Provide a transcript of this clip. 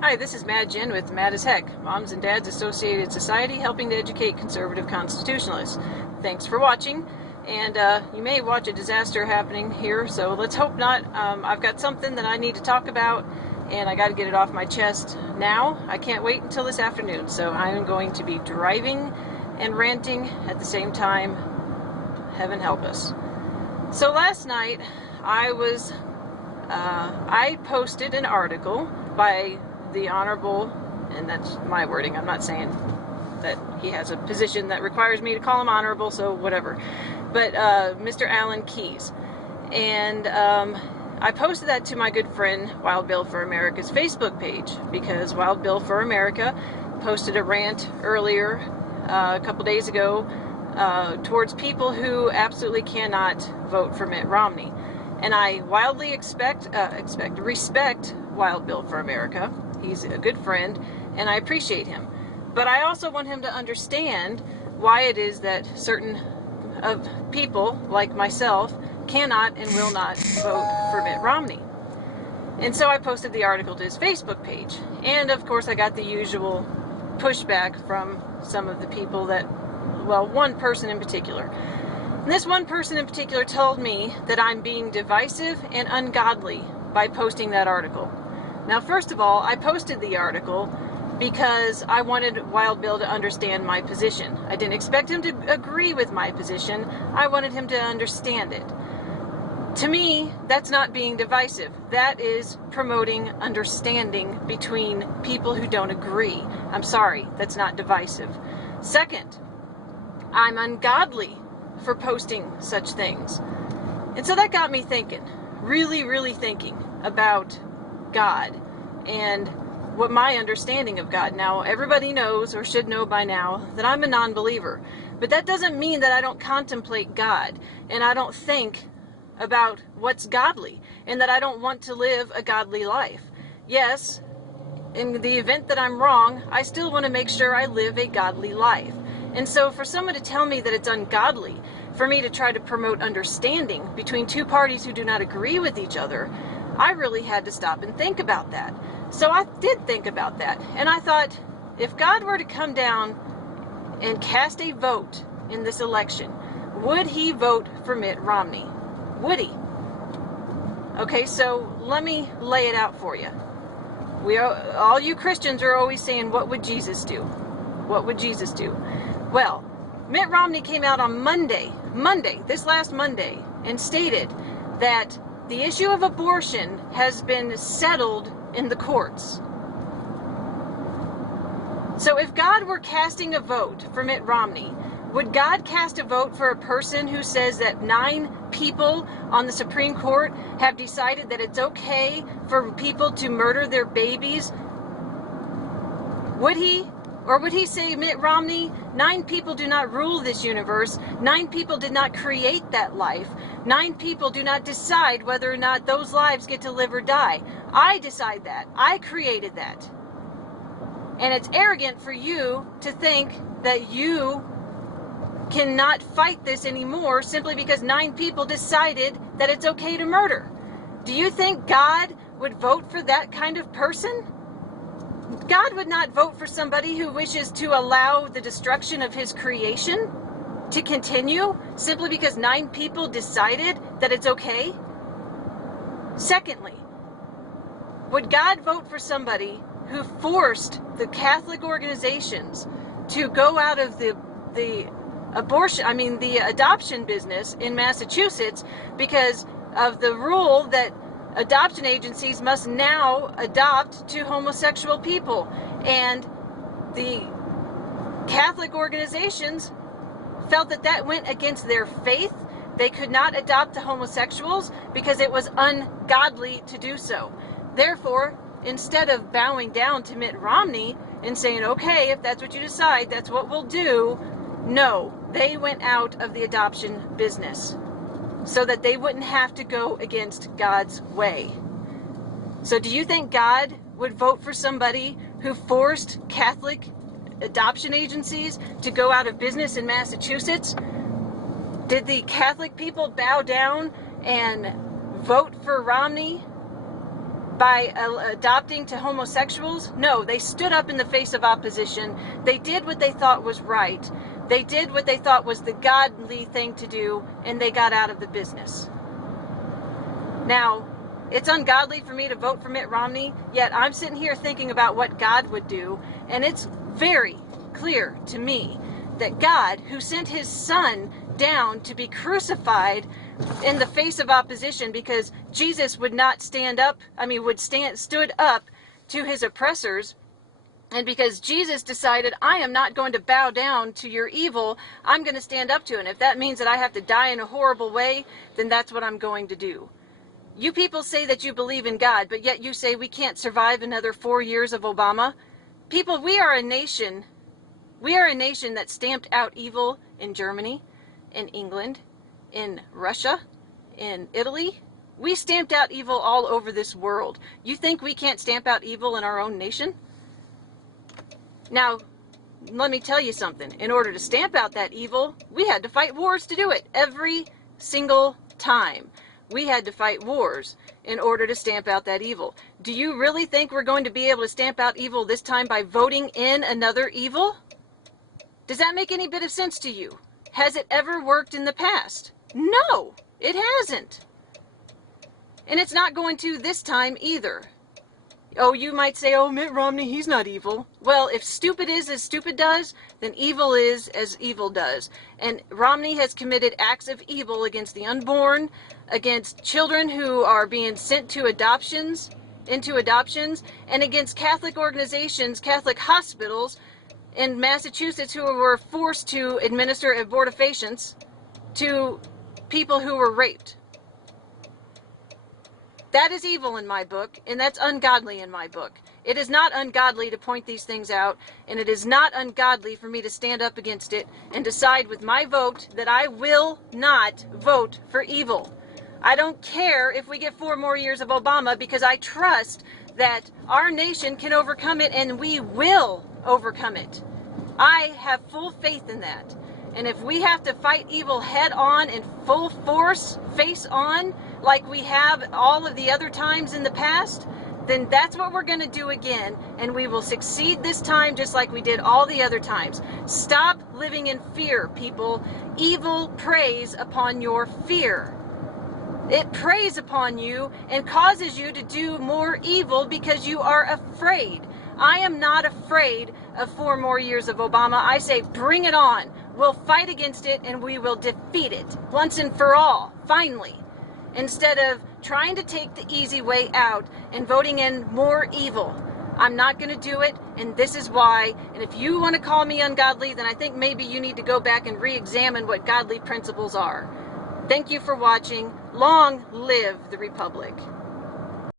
Hi, this is Mad Jen with Mad as Heck, Moms and Dads Associated Society, helping to educate conservative constitutionalists. Thanks for watching, and you may watch a disaster happening here, so let's hope not. I've got something that I need to talk about, and I got to get it off my chest now. I can't wait until this afternoon, so I'm going to be driving and ranting at the same time. Heaven help us. So last night, I posted an article by the Honorable, and that's my wording, I'm not saying that he has a position that requires me to call him honorable, so whatever, but Mr. Alan Keyes, and I posted that to my good friend Wild Bill for America's Facebook page, because Wild Bill for America posted a rant earlier, a couple days ago, towards people who absolutely cannot vote for Mitt Romney. And I wildly respect Wild Bill for America. He's a good friend, and I appreciate him. But I also want him to understand why it is that certain of people, like myself, cannot and will not vote for Mitt Romney. And so I posted the article to his Facebook page. And of course I got the usual pushback from some of the people that, well, one person in particular. And this one person in particular told me that I'm being divisive and ungodly by posting that article. Now, first of all, I posted the article because I wanted Wild Bill to understand my position. I didn't expect him to agree with my position. I wanted him to understand it. To me, that's not being divisive. That is promoting understanding between people who don't agree. I'm sorry, that's not divisive. Second, I'm ungodly for posting such things. And so that got me thinking, really thinking about God and what my understanding of God. Now, everybody knows, or should know by now, that I'm a non-believer. But that doesn't mean that I don't contemplate God, and I don't think about what's godly, and that I don't want to live a godly life. Yes, in the event that I'm wrong, I still want to make sure I live a godly life. And so for someone to tell me that it's ungodly for me to try to promote understanding between two parties who do not agree with each other, I really had to stop and think about that. So I did think about that. And I thought, if God were to come down and cast a vote in this election, would he vote for Mitt Romney? Would he? Okay, so let me lay it out for you. All you Christians are always saying, what would Jesus do? What would Jesus do? Well, Mitt Romney came out on Monday, this last Monday, and stated that the issue of abortion has been settled in the courts. So if God were casting a vote for Mitt Romney, would God cast a vote for a person who says that 9 people on the Supreme Court have decided that it's okay for people to murder their babies? Would he? Or would he say, Mitt Romney, 9 people do not rule this universe, 9 people did not create that life, 9 people do not decide whether or not those lives get to live or die. I decide that. I created that. And it's arrogant for you to think that you cannot fight this anymore simply because 9 people decided that it's okay to murder. Do you think God would vote for that kind of person? God would not vote for somebody who wishes to allow the destruction of his creation to continue simply because 9 people decided that it's okay. Secondly, would God vote for somebody who forced the Catholic organizations to go out of the adoption business in Massachusetts because of the rule that adoption agencies must now adopt to homosexual people, and the Catholic organizations felt that that went against their faith? They could not adopt to homosexuals because it was ungodly to do so. Therefore, instead of bowing down to Mitt Romney and saying, okay, if that's what you decide, that's what we'll do, no, they went out of the adoption business so that they wouldn't have to go against God's way. So do you think God would vote for somebody who forced Catholic adoption agencies to go out of business in Massachusetts? Did the Catholic people bow down and vote for Romney by adopting to homosexuals? No, they stood up in the face of opposition. They did what they thought was right. They did what they thought was the godly thing to do, and they got out of the business. Now, it's ungodly for me to vote for Mitt Romney, yet I'm sitting here thinking about what God would do, and it's very clear to me that God, who sent his son down to be crucified in the face of opposition because Jesus would not stood up to his oppressors, and because Jesus decided, I am not going to bow down to your evil, I'm going to stand up to it. And if that means that I have to die in a horrible way, then that's what I'm going to do. You people say that you believe in God, but yet you say we can't survive another 4 years of Obama. People, we are a nation that stamped out evil in Germany, in England, in Russia, in Italy. We stamped out evil all over this world. You think we can't stamp out evil in our own nation? Now, let me tell you something. In order to stamp out that evil, we had to fight wars to do it. Every single time. We had to fight wars in order to stamp out that evil. Do you really think we're going to be able to stamp out evil this time by voting in another evil? Does that make any bit of sense to you? Has it ever worked in the past? No, it hasn't. And it's not going to this time either. Oh, you might say, oh, Mitt Romney, he's not evil. Well, if stupid is as stupid does, then evil is as evil does. And Romney has committed acts of evil against the unborn, against children who are being sent to adoptions, and against Catholic organizations, Catholic hospitals in Massachusetts who were forced to administer abortifacients to people who were raped. That is evil in my book, and that's ungodly in my book. It is not ungodly to point these things out, and it is not ungodly for me to stand up against it and decide with my vote that I will not vote for evil. I don't care if we get 4 more years of Obama, because I trust that our nation can overcome it, and we will overcome it. I have full faith in that. And if we have to fight evil head on in full force, face on, like we have all of the other times in the past, then that's what we're going to do again, and we will succeed this time just like we did all the other times. Stop living in fear, people. Evil preys upon your fear. It preys upon you and causes you to do more evil because you are afraid. I am not afraid of 4 more years of Obama. I say bring it on. We'll fight against it and we will defeat it once and for all, finally. Instead of trying to take the easy way out and voting in more evil. I'm not going to do it, and this is why. And if you want to call me ungodly, then I think maybe you need to go back and re-examine what godly principles are. Thank you for watching. Long live the Republic.